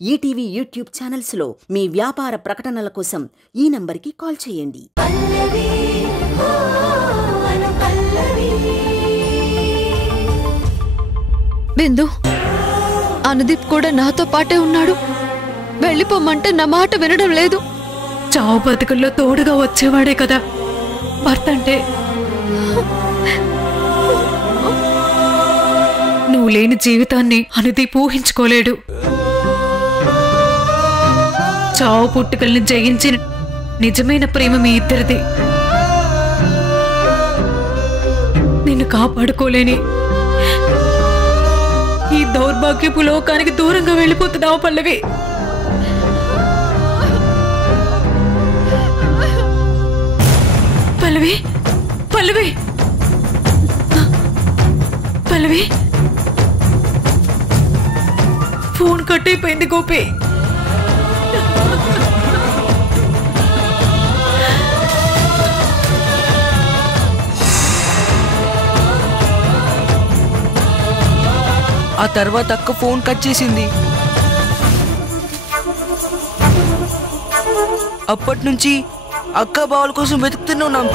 ETV YouTube ఛానల్స్లో మీ వ్యాపార ప్రకటనల కోసం ఈ నంబర్కి కాల్ చేయండి. బిందు, అనుదీప్ కూడా నాతో పాటే ఉన్నాడు. వెళ్ళిపోమంటే నా మాట వినడం లేదు. చావు బతుకుల్లో తోడుగా వచ్చేవాడే కదా భర్త అంటే. నువ్వు లేని జీవితాన్ని అనుదీప్ ఊహించుకోలేడు. చావు పుట్టుకల్ని జయించిన నిజమైన ప్రేమ మీ ఇద్దరిది. నిన్ను కాపాడుకోలేని ఈ దౌర్భాగ్యపు లోకానికి దూరంగా వెళ్ళిపోతున్నావు పల్లవి. పల్లవి పల్లవి పల్లవి, ఫోన్ కట్ అయిపోయింది గోపి. ఆ తర్వాత అక్క ఫోన్ కట్ చేసింది. అప్పటి నుంచి అక్క బావల కోసం వెతుకుతూనే ఉన్నాం.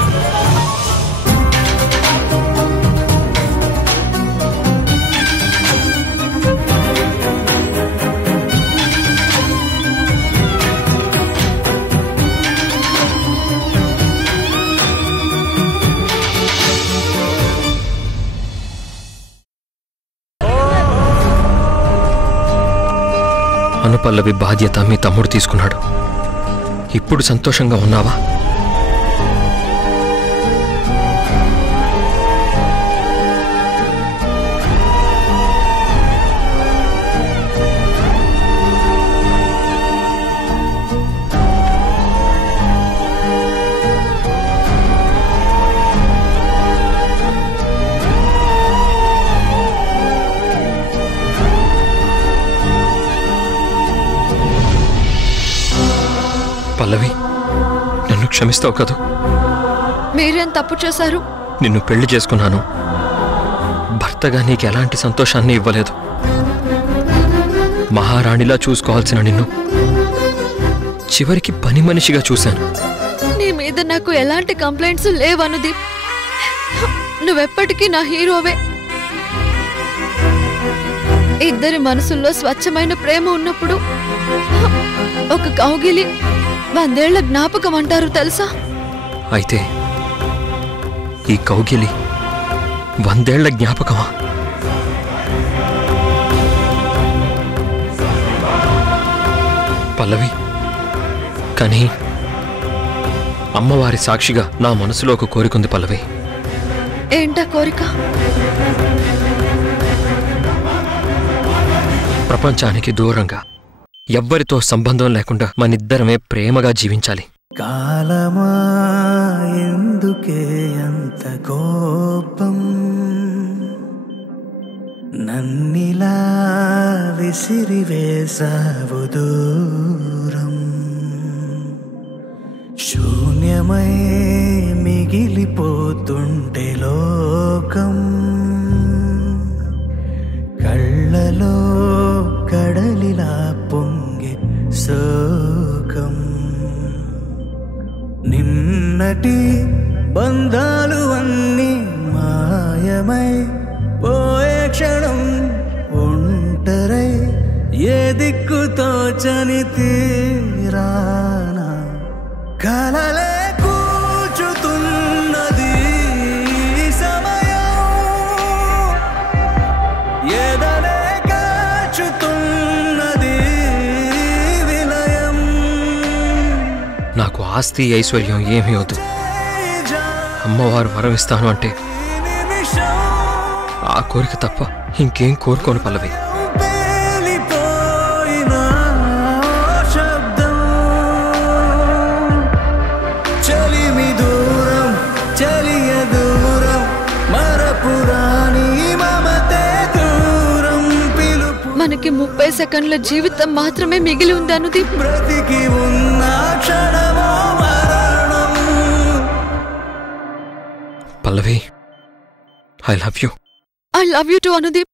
అనుపల్లవి బాధ్యత మీ తమ్ముడు తీసుకున్నాడు. ఇప్పుడు సంతోషంగా ఉన్నావా? పల్లవి, నన్ను క్షమిస్తావు కదూ? మీరేం తప్పు చేశారు? నిన్ను పెళ్లి చేసుకున్నాను. భర్తగా నీకు ఎలాంటి సంతోషాన్ని ఇవ్వలేదు. మహారాణిలా చూసుకోవాల్సిన నిన్ను చివరికి పని మనిషిగా చూశాను. నీ మీద నాకు ఎలాంటి కంప్లైంట్స్ లేవనుదీప్. నువ్వెప్పటికీ నా హీరోవే. ఇద్దరి మనసుల్లో స్వచ్ఛమైన ప్రేమ ఉన్నప్పుడు ఒక కౌగిలి 100 ఏళ్ల జ్ఞాపకం అంటారు తెలుసా? అయితే ఈ కౌగిలి 100 ఏళ్ల జ్ఞాపకమా? పల్లవి, కానీ అమ్మవారి సాక్షిగా నా మనసులో ఒక కోరికుంది పల్లవి. ఏంటా కోరిక? ప్రపంచానికి దూరంగా ఎవ్వరితో సంబంధం లేకుండా మనిద్దరమే ప్రేమగా జీవించాలి. కాలమా ఎందుకే అంత కోపం, నన్నిలా విసిరివేసావు దూరం, శూన్యమై మిగిలిపోతుంటే లోకం, కళ్ళలో కడలిలా పొంగే శోకం, నిన్నటి బంధాలు అన్నీ మాయమై పోయే క్షణం, ఒంటరై ఏ దిక్కు తోచని తీరానా కలలే కూచుతున్నది సమయం, ఏదలే కాచుతున్నది విలయం. నాకు ఆస్తి ఐశ్వర్యం ఏమీ వద్దు. అమ్మవారు వరమిస్తాను అంటే ఆ కోరిక తప్ప ఇంకేం కోరుకోను పల్లవి. మనకి 30 సెకండ్ల జీవితం మాత్రమే మిగిలి ఉంది అనుదీప్. బ్రతికి ఉన్న క్షణమో మరణం. Pallavi, I love you. I love you too, Anudeep.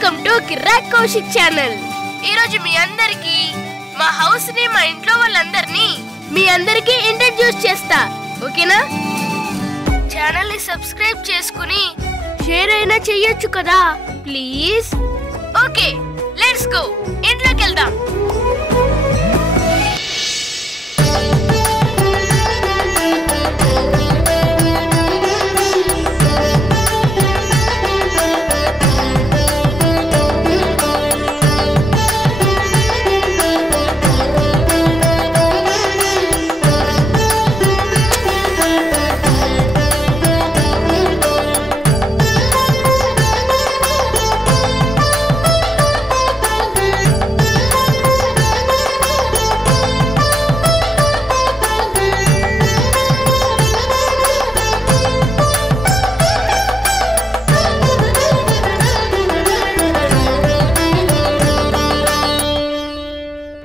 Welcome to Kiraak Kaushik channel. ఈ రోజు మీ అందరికి మా హౌస్ ని, మా ఇంట్లో వాళ్ళందరినీ మీ అందరికి ఇంట్రడ్యూస్ చేస్తా. ఓకేనా? ఛానల్ ని సబ్స్క్రైబ్ చేసుకుని షేర్ అయినా చెయ్యొచ్చు కదా ప్లీజ్. Okay, let's go. ఇంట్లోకి వెళ్దాం.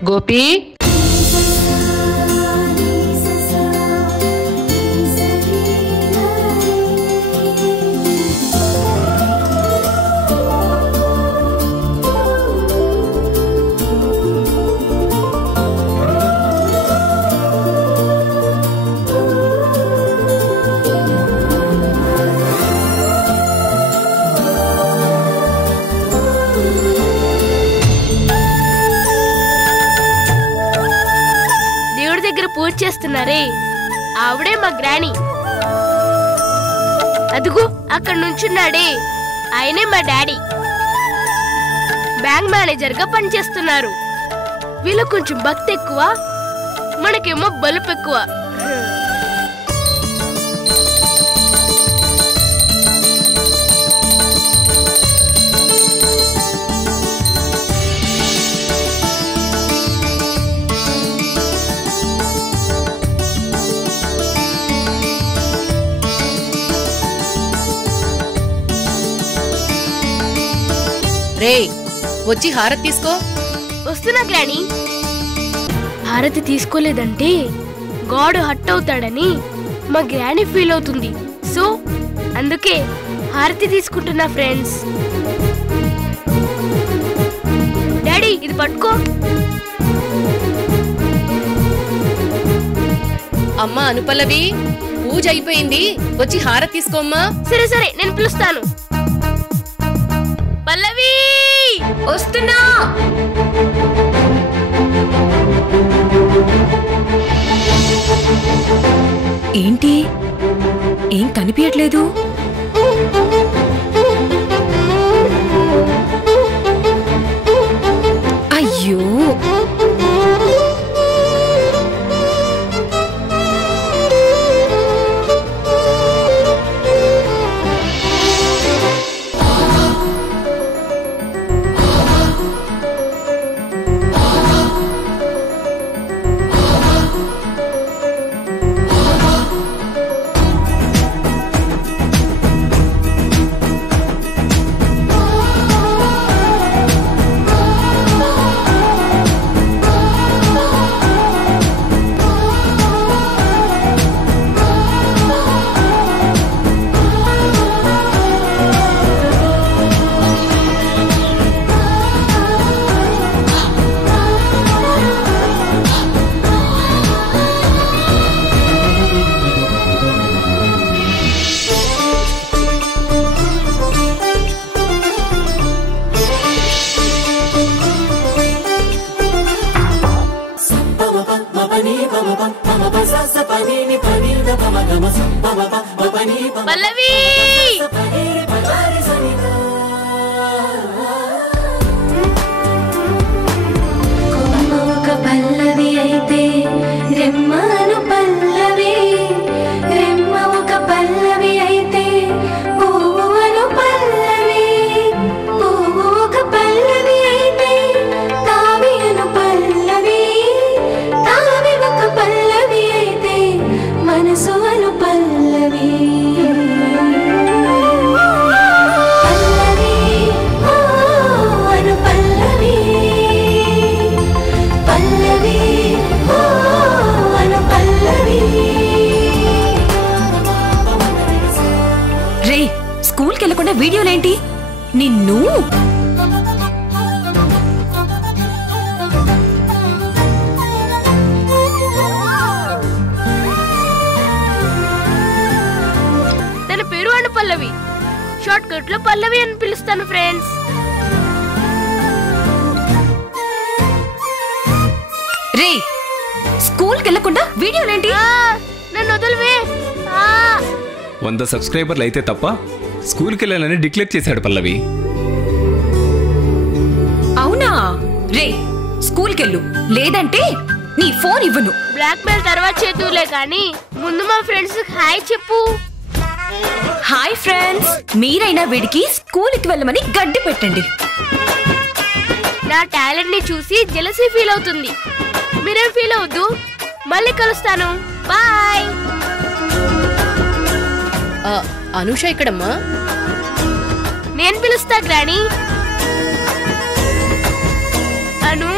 గోపి, పూజ చేస్తున్నారే ఆవిడే మా గ్రాని. అదుగు అక్కడ నుంచున్నాడే ఆయనే మా డాడీ. బ్యాంక్ మేనేజర్ గా పనిచేస్తున్నారు. వీళ్ళకు కొంచెం భక్తి ఎక్కువ, మనకేమో బలుపు ఎక్కువ. రే, వచ్చి హారతి తీసుకో. వస్తున్నా గ్రాని. హారతి తీసుకోలేదంటే గాడ్ హట్ అవుతాడని మా గ్రాని ఫీల్ అవుతుంది. సో అందుకే హారతి తీసుకుంటున్నా ఫ్రెండ్స్. డాడీ ఇది పట్టుకో. అమ్మా అనుపల్లవి, పూజ అయిపోయింది, వచ్చి హారతి తీసుకోమ్మా. సరే సరే, నేను పిలుస్తాను. పల్లవి వస్తున్నా. ఏంటి ఏం కనిపించట్లేదు? అయ్యో, పల్లవి ఒక పల్లవి అయితే రెమ్మను పల్లవి, రెమ్మ ఒక పల్లవి అయితే పువ్వును పల్లవి, పువ్వు ఒక పల్లవి అయితే తావిను పల్లవి, తావి ఒక పల్లవి అయితే మనసు అను పల్లవి. రే, స్కూల్కి వెళ్ళకుండా వీడియోలేంటి? నిన్ను పల్లవి అని పిలుస్తాను ఫ్రెండ్స్. రే, స్కూల్కి వెళ్ళకుండా వీడియోలేంటి? నన్ను వదిలివే. 100 సబ్స్క్రైబర్లు అయితే తప్ప స్కూల్కి వెళ్ళాలని డిక్లేర్ చేశాడు పల్లవి. అవునా? రే, స్కూల్కెళ్ళు, లేదంటే నీ ఫోన్ ఇవ్వను. బ్లాక్ మెయిల్ తర్వాత చేతులే కానీ ముందు మా ఫ్రెండ్స్ హాయ్ చెప్పు. హాయ్ ఫ్రెండ్స్, మీరైనా వీడికి స్కూల్కి వెళ్ళమని గడ్డి పెట్టండి. నా టాలెంట్ ని చూసి జెలసీ ఫీల్ అవుతుంది. మీరేం ఫీల్ అవద్దు. మళ్ళీ కలుస్తాను. బాయ్. అనూష ఇక్కడమ్మా. నేను పిలుస్తా గ్రాని. అను,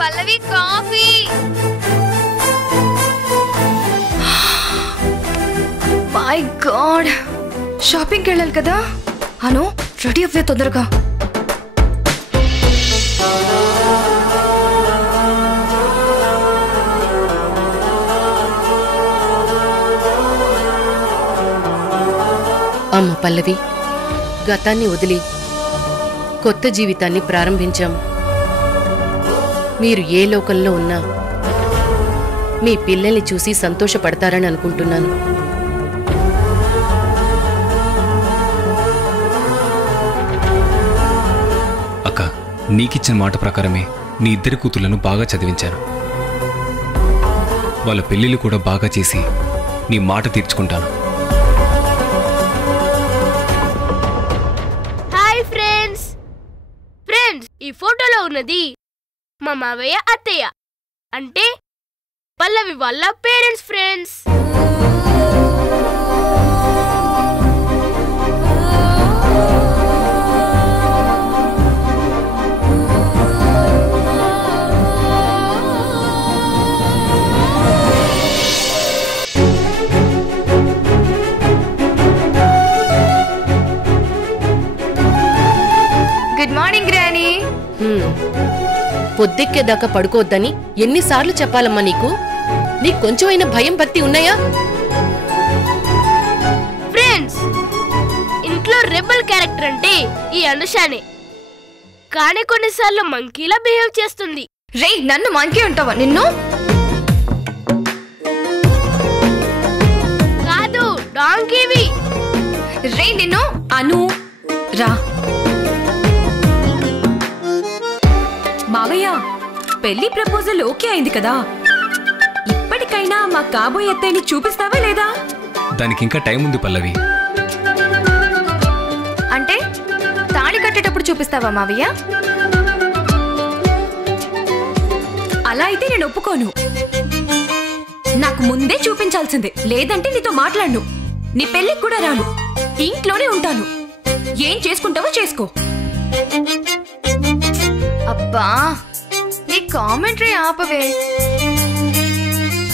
పల్లవి కాఫీ. మై గాడ్, షాపింగ్కి వెళ్ళాలి కదా. అను, రెడీ అవ్వే తొందరగా. అమ్మ పల్లవి, గతాన్ని వదిలి కొత్త జీవితాన్ని ప్రారంభించాం. మీరు ఏ లోకంలో ఉన్నా మీ పిల్లల్ని చూసి సంతోషపడతారని అనుకుంటున్నాను. అక్క, నీకిచ్చిన మాట ప్రకారమే నీ ఇద్దరి కూతుళ్లను బాగా చదివించాను. వాళ్ళ పెళ్లిళ్ళు కూడా బాగా చేసి నీ మాట తీర్చుకుంటాను. Hi friends. ఫ్రెండ్స్, ఈ ఫోటోలో ఉన్నది మా మావయ్య అత్తయ్య, అంటే పల్లవి వాళ్ళ పేరెంట్స్. ఫ్రెండ్స్, గుడ్ మార్నింగ్ గ్రాని. పొద్దెక్కేదాకా పడుకోవద్దని ఎన్నిసార్లు చెప్పాలమ్మా నీకు? నీకు కొంచెమైనా భయం భక్తి ఉన్నాయా? ఫ్రెండ్స్, ఇంట్లో రెబల్ క్యారెక్టర్ అంటే ఈ అనుషానే, కానీ కొన్నిసార్లు మంకీలా బిహేవ్ చేస్తుంది. రే, నన్ను మంకీ అంటావా? నిన్ను కాదు, డాంకీవి. రే, నిన్ను. అను, రా. మావయ్య, పెళ్లి ప్రపోజల్ ఓకే అయింది కదా. ఇప్పటికైనా మా కాబోయే అత్తయ్యని చూపిస్తావా లేదా? దానికి ఇంకా టైం ఉంది పల్లవి. అంటే తాళి కట్టేటప్పుడు చూపిస్తావా మావయ్య? అలా అయితే నేను ఒప్పుకోను. నాకు ముందే చూపించాల్సిందే, లేదంటే నీతో మాట్లాడను. నీ పెళ్లికి కూడా రాను, ఇంట్లోనే ఉంటాను. ఏం చేసుకుంటావో చేసుకో. అబ్బా, నీ కామెంటరీ ఆపవే.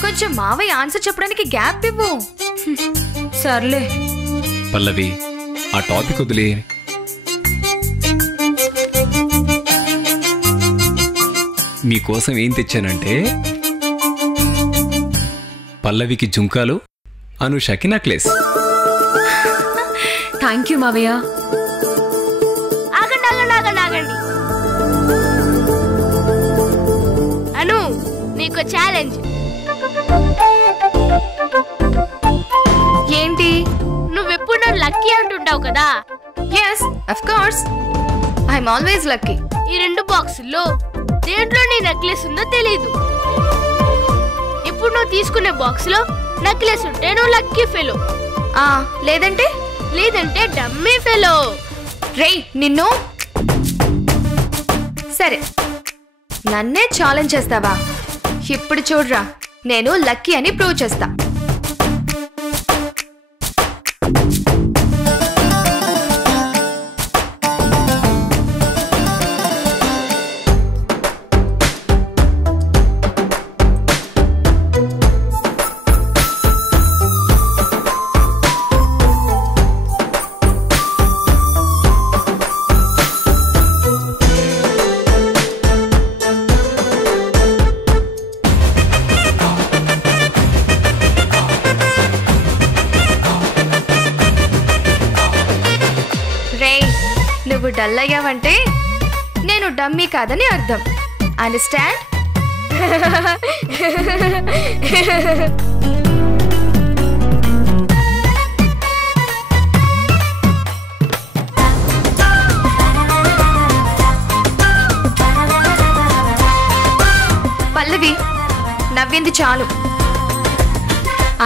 కొంచెం మావయ్య ఆన్సర్ చెప్పడానికి గ్యాప్ ఇవ్వు. సర్లే పల్లవి, ఆ టాపిక్ వదిలే. మీకోసం ఏం తెచ్చానంటే పల్లవికి జుంకాలు, అనుషకి నెక్లెస్. థ్యాంక్ యూ మావయ్య. ఆగండి ఆగండి ఆగండి ఆగండి. అను, నీకు ఛాలెంజ్. ఏంటి? నువ్వెప్పుడు నన్ను లక్కీ అంటుంటావు కదా. Yes, of course, I'm always lucky. ఈ 2 బాక్సుల్లో దేంట్లో నీ నెక్లెస్ ఉందో తెలీదు. ఇప్పుడు నువ్వు తీసుకునే బాక్స్ లో నెక్లెస్ ఉంటే నువ్వు లక్కీ ఫెలో, లేదంటే డమ్మీ ఫెలో. రే, నిన్ను. సరే, నన్నే ఛాలెంజ్ చేస్తావా? ఇప్పుడు చూడరా, నేను లక్కీ అని ప్రూవ్ చేస్తా. నువ్వు డల్ అయ్యావంటే నేను డమ్మీ కాదని అర్థం. అండర్స్టాండ్? పల్లవి, నవ్వింది చాలు.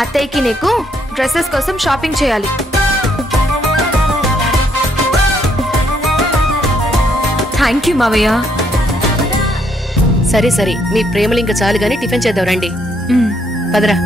అత్తయ్యకి నీకు డ్రెస్సెస్ కోసం షాపింగ్ చేయాలి. థ్యాంక్ యూ మావయ్య. సరే సరే, మీ ప్రేమలు ఇంకా చాలు గానీ టిఫిన్ చేద్దాం రండి. పదరా.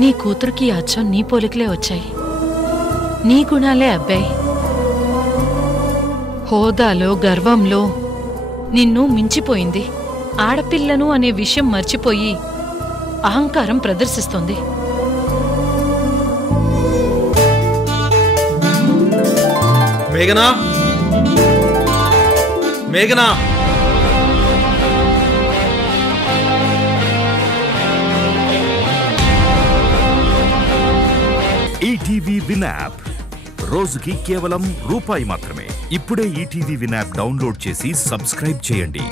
నీ కూతురికి అచ్చం నీ పోలికలే వచ్చాయి. నీ గుణాలే అబ్బాయి. హోదాలో గర్వంలో నిన్ను మించిపోయింది. ఆడపిల్లను అనే విషయం మర్చిపోయి అహంకారం ప్రదర్శిస్తోంది. మేఘనా, మేఘనా, ఈటీవీ విన్ యాప్ రోజుకి కేవలం రూపాయి మాత్రమే. ఇప్పుడే ఈటీవీ విన్ యాప్ డౌన్లోడ్ చేసి సబ్స్క్రైబ్ చేయండి.